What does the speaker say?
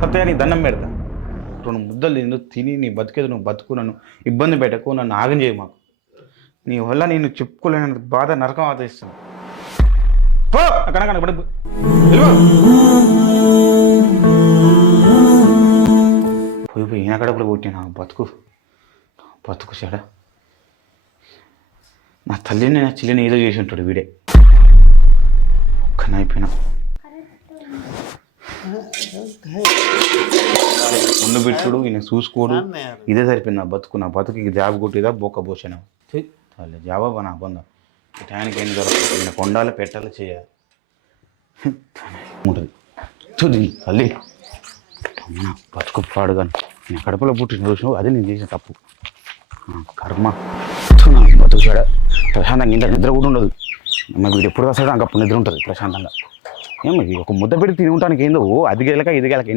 సత్య నీ దండం పెడతా. రెండు ముద్దలు నేను తిని నీ బతికేది నువ్వు బతుకు నన్ను ఇబ్బంది పెట్టకు నన్ను ఆగం చేయి మాకు. నీ వల్ల నేను చెప్పుకోలేని బాధ నరకం ఆదేశిస్తుంది పో! అక్కడ కనబడి పోయి పోయి ఈయన కడపలో కొట్టిన బతుకు బతుకు చెడ. నా తల్లిని నా చెల్లిని ఏదో చేసి ఉంటాడు వీడే. ఒక్కనైపోయినా ముందు పెట్టుడు ఈయన చూసుకోడు. ఇదే సరిపోయింది నా బతుకు నా బతుకు జాబ్ కొట్టిదా బొక్క పోసాను జాబా నా పొందా టైంకి ఏం దొరకదు ఈయన కొండాలి పెట్టాలి చేయాలి ఉంటుంది. తల్లి. బతుకు పాడుగా నేను కడుపులో పుట్టిన చూసినావు అది నేను చేసిన తప్పు. కర్మ. బతుకు చెడ. ప్రశాంతంగా ఇంత నిద్ర కూడా ఉండదు. అమ్మ వీడు ఎప్పుడు వస్తాడో నాకు అప్పుడు నిద్ర ఉంటుంది ప్రశాంతంగా. ఏమో ఇది ఒక ముద్ద పెట్టి తిని ఉంటానికి ఏందో అది గెలక ఇది గెలక